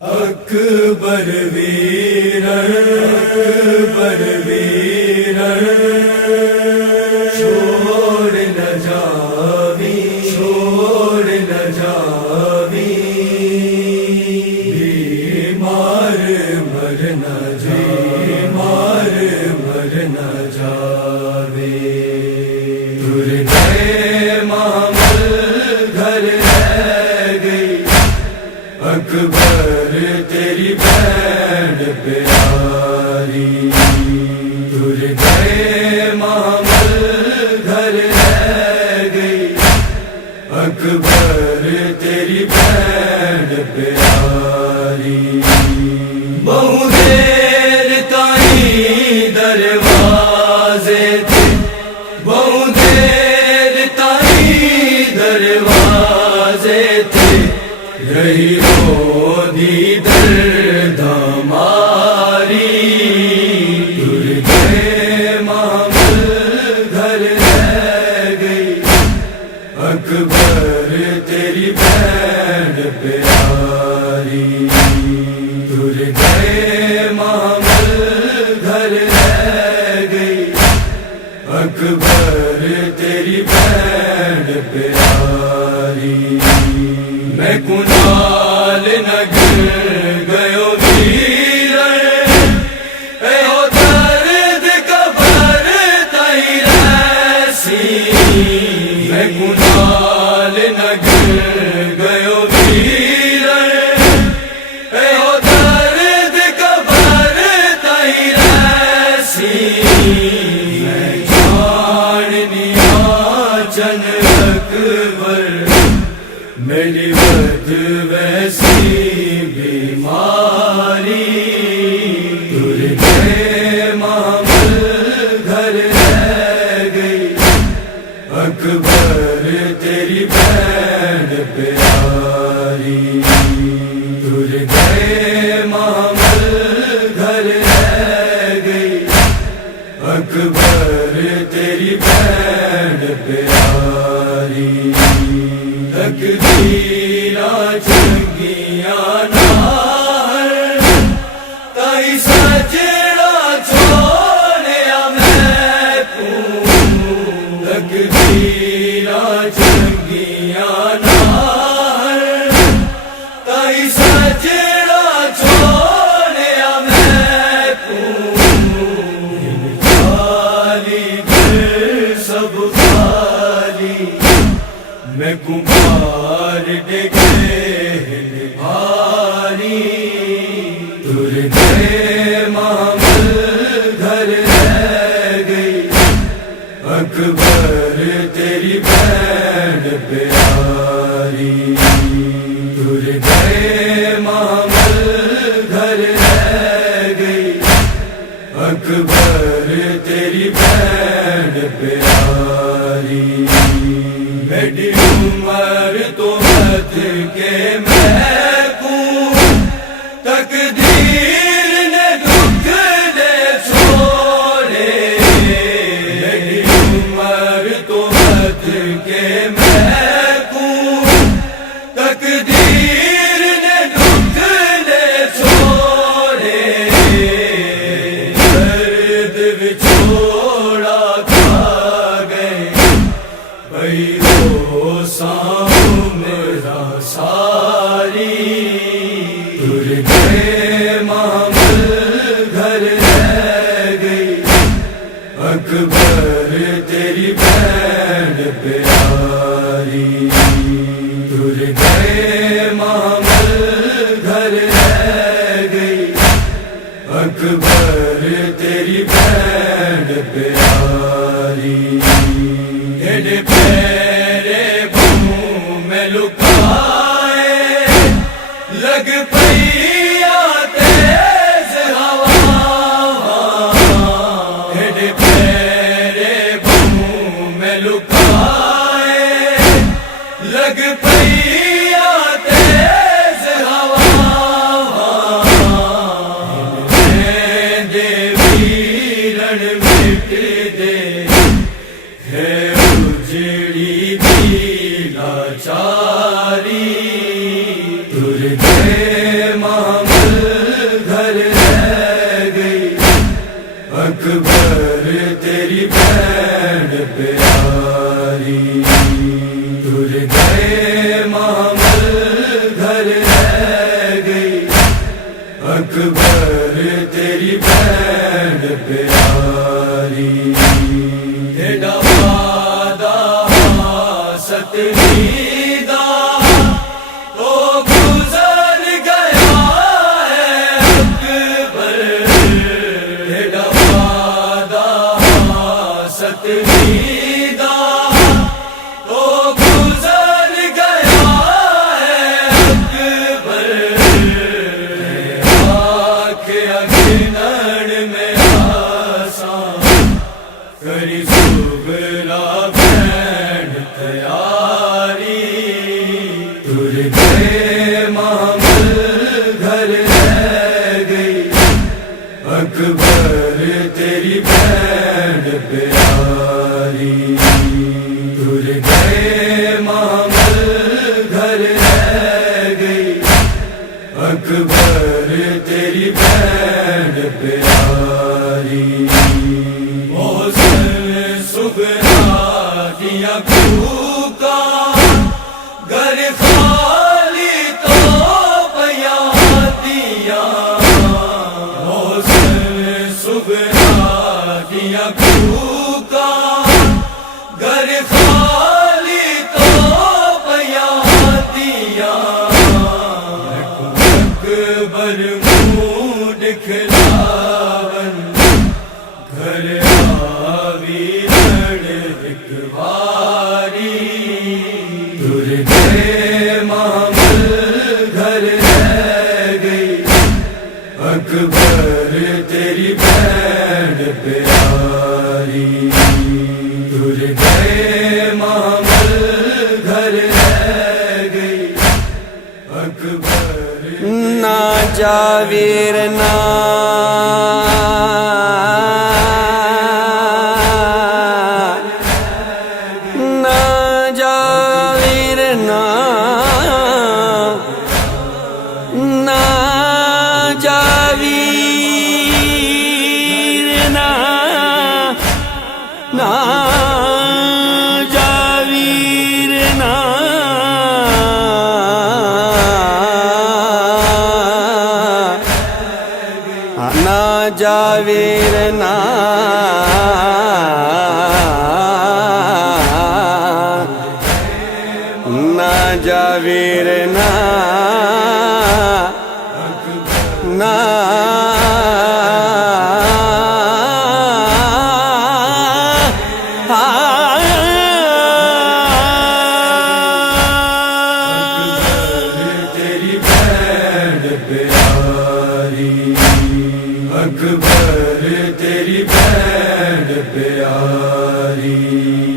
اکبر ویر اکبر ویر چھوڑ نہ جاوی چھوڑ نہ جاوی بیمار مر نہ بیمار مر نہ جاوے دور گئے محمل گھر رہ گئی اکبر تیری بہن پیاری دور گئے محمل گھر رہ گئی اکبر تیری بہن پیاری بہو دیر تائیں دروازے تھے بہو دیر تائیں دروازے تھے رہی رونی درد ہماری دور گئے محمل گھر رہ گئی اکبر تیری بہن پیاری دور گئے محمل گھر رہ گئی اکبر تیری بہن پیاری میں کنال نگر گیو ویرن اے ہو درد قبر تائی ریسی میں کنال نگر گیو ویرن اے ہو درد قبر تائی ریسی میں جاننیا چن اکبر میری بد ویسی بیماری دور گئے محمل گھر رہ گئی اکبر تیری بہن پیاری دور گئے محمل گھر رہ گئی اکبر تیری بہن پیاری تقدیراں چنگیاں نال تائی سجڑا چھوڑیا میں کو تقدیراں چنگیاں نال تائی سجڑا چھوڑیا میں کو خالی دل سب خالی میں کمار ڈگے بھاری دور گئے محمل گھر رہ گئی اکبر تیری بہن پیاری دور گئے محمل گھر رہ گئی اکبر تیری بہن پیاری میری عمر تو مت کے محکوم تقدیر نے دکھ دے چھوڑے میری عمر تو مت کے محکوم تقدیر نے دکھ دے چھوڑے درد بچھوڑا کھا گئے بھائی سامرا ساری دور گئے محمل گھر رہ گئی اکبر تیری بہن پیاری دور گئے محمل گھر رہ گئی اکبر تیری بہن پیاری پیرے بھوں میں لکائے لگ پئی تیز ہوا پیرے بھوں میں لکائے لگ پئی تیز ہوا دے ویرن مٹ دے ہے اجڑی دی لاچاری دور گئے گئی اکبر تیری بہن پیاری تیرا وعدہ ستویں دا تو گزر گیا ہے اکبر تیرا وعدہ ستویں دا تو گزر گیا ہے اکبر اگنڑ میں آسان کری سغرا بہن تیاری تر گئے محمل گھر رہ گئی اکبر تیری بہن پیاری تر گئے محمل گھر رہ گئی اکبر تیری بہن پیاری محسن سغرا دیا کوکا گھر خالی تو بیاتیا محسن سغرا دیا کوکا گھر خالی تو بیاتیا اکبر منہ دکھلاون گھر آوی لڑ اکباری تر گئے محمل گھر رہ گئی اکبر تیری بہن پیاری تر گئے محمل گھر رہ گئی اکبر نا جاویر نا جاویر نا نا جاویر نا نا جاویر نا نا جاویر نا نا جاویر نا نا تیری بہن پیاری اکبر تیری بہن پیاری